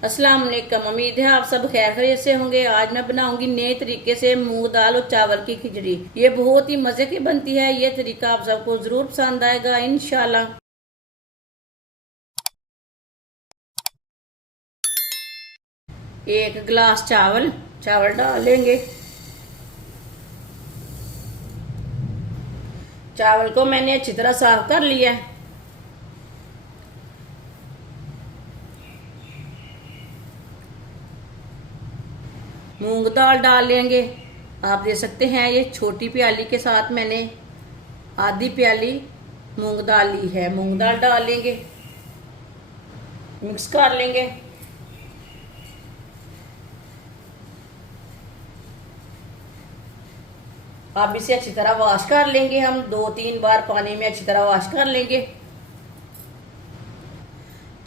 अस्सलाम वालेकुम। उम्मीद है आप सब खैर खैरियत से होंगे। आज मैं बनाऊंगी नए तरीके से मूंग दाल और चावल की खिचड़ी। ये बहुत ही मजे की बनती है। ये तरीका आप सबको जरूर पसंद आएगा इंशाल्लाह। एक गिलास चावल चावल डाल लेंगे। चावल को मैंने अच्छी तरह साफ कर लिया है। मूंग दाल डाल लेंगे। आप दे सकते हैं ये छोटी प्याली के साथ मैंने आधी प्याली मूंग दाल ली है। मूंग दाल डाल लेंगे, मिक्स कर लेंगे। अब इसे अच्छी तरह वॉश कर लेंगे। हम 2-3 बार पानी में अच्छी तरह वॉश कर लेंगे।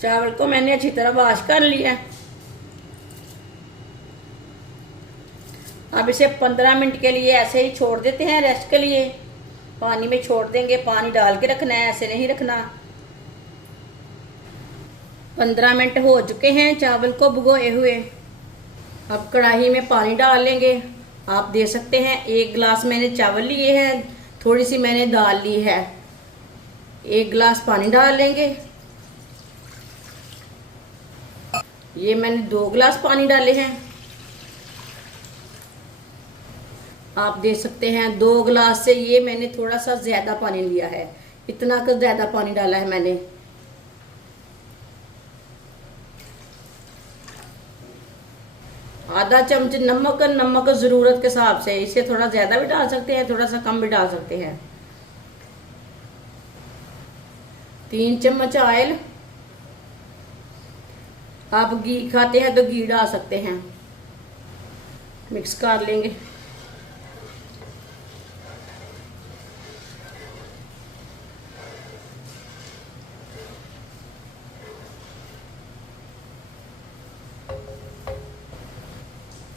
चावल को मैंने अच्छी तरह वॉश कर लिया। अब इसे 15 मिनट के लिए ऐसे ही छोड़ देते हैं रेस्ट के लिए। पानी में छोड़ देंगे, पानी डाल के रखना है, ऐसे नहीं रखना। 15 मिनट हो चुके हैं चावल को भिगोए हुए। अब कढ़ाई में पानी डाल लेंगे। आप दे सकते हैं 1 गिलास मैंने चावल लिए हैं, थोड़ी सी मैंने दाल ली है। 1 गिलास पानी डाल लेंगे। ये मैंने 2 गिलास पानी डाले हैं। आप दे सकते हैं 2 गिलास से ये मैंने थोड़ा सा ज्यादा पानी लिया है। इतना का ज्यादा पानी डाला है मैंने। आधा चम्मच नमक, नमक जरूरत के हिसाब से। इसे थोड़ा ज्यादा भी डाल सकते हैं, थोड़ा सा कम भी डाल सकते हैं। 3 चम्मच ऑयल। आप घी खाते हैं तो घी डाल सकते हैं। मिक्स कर लेंगे।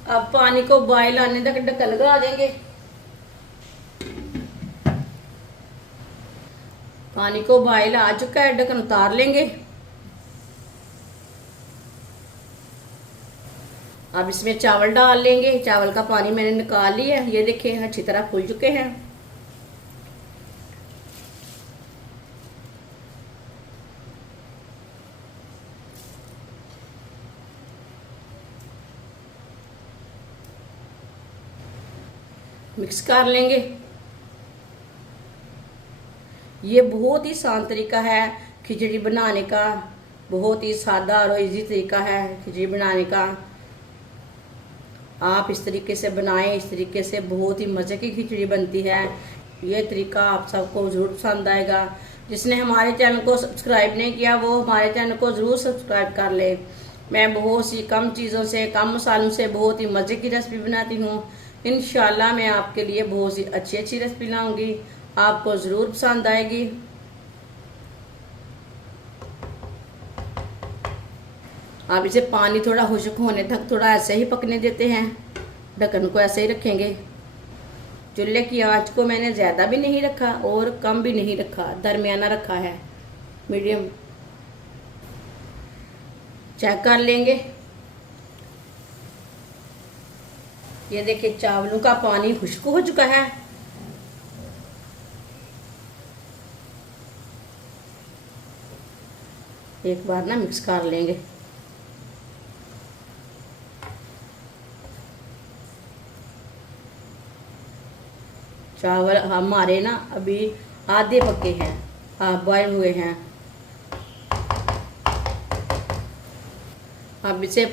अब पानी को बॉयल आने तक ढक्कन लगा देंगे। पानी को बॉयल आ चुका है, ढक्कन उतार लेंगे। अब इसमें चावल डाल लेंगे। चावल का पानी मैंने निकाल लिया है। ये देखिए अच्छी तरह फूल चुके हैं। मिक्स कर लेंगे। ये बहुत ही आसान तरीका है खिचड़ी बनाने का। बहुत ही सादा और इजी तरीका है खिचड़ी बनाने का। आप इस तरीके से बनाएं। इस तरीके से बहुत ही मज़े की खिचड़ी बनती है। ये तरीका आप सबको ज़रूर पसंद आएगा। जिसने हमारे चैनल को सब्सक्राइब नहीं किया वो हमारे चैनल को ज़रूर सब्सक्राइब कर ले। मैं बहुत सी कम चीज़ों से, कम मसालों से बहुत ही मज़े की रेसिपी बनाती हूँ। इंशाल्लाह मैं आपके लिए बहुत सी अच्छी अच्छी रेसिपी लाऊंगी, आपको ज़रूर पसंद आएगी। आप इसे पानी थोड़ा खुश्क होने तक थोड़ा ऐसे ही पकने देते हैं। ढक्कन को ऐसे ही रखेंगे। चूल्हे की आंच को मैंने ज़्यादा भी नहीं रखा और कम भी नहीं रखा, दरमियाना रखा है, मीडियम। चेक कर लेंगे। ये देखिए चावलों का पानी खुश्क हो चुका है। एक बार ना मिक्स कर लेंगे। चावल हमारे ना अभी आधे पके हैं, हाफ बॉयल हुए हैं। अब इसे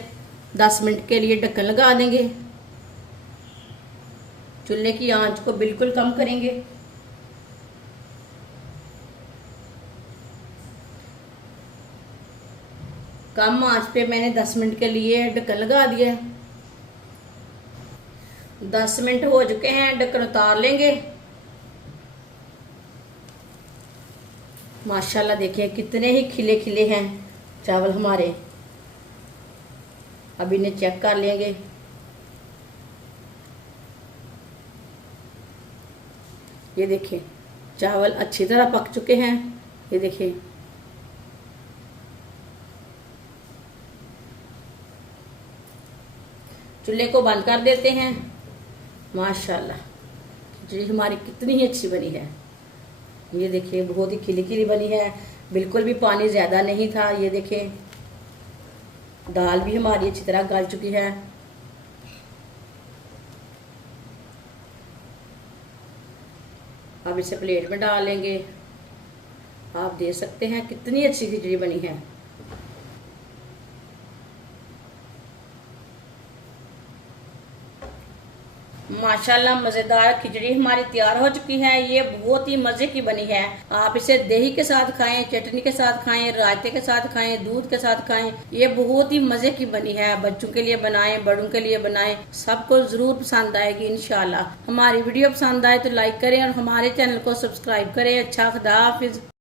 10 मिनट के लिए ढक्कन लगा देंगे। चूल्हे की आंच को बिल्कुल कम करेंगे। कम आंच पे मैंने 10 मिनट के लिए ढक्कन लगा दिया। 10 मिनट हो चुके हैं, ढक्कन उतार लेंगे। माशाल्लाह देखिए कितने ही खिले खिले हैं चावल हमारे। अब इन्हें चेक कर लेंगे। ये देखिए चावल अच्छी तरह पक चुके हैं। ये देखिए चूल्हे को बंद कर देते हैं। माशाल्लाह खिचड़ी हमारी कितनी ही अच्छी बनी है। ये देखिए बहुत ही खिली खिली बनी है, बिल्कुल भी पानी ज़्यादा नहीं था। ये देखें दाल भी हमारी अच्छी तरह गल चुकी है। अब इसे प्लेट में डाल लेंगे। आप देख सकते हैं कितनी अच्छी खिचड़ी बनी है। माशाल्लाह मज़ेदार खिचड़ी हमारी तैयार हो चुकी है। ये बहुत ही मज़े की बनी है। आप इसे दही के साथ खाएं, चटनी के साथ खाएं, रायते के साथ खाएं, दूध के साथ खाएं। ये बहुत ही मज़े की बनी है। बच्चों के लिए बनाएं, बड़ों के लिए बनाएं, सबको ज़रूर पसंद आएगी इंशाल्लाह। हमारी वीडियो पसंद आए तो लाइक करें और हमारे चैनल को सब्सक्राइब करें। अच्छा, खुदा हाफिज़।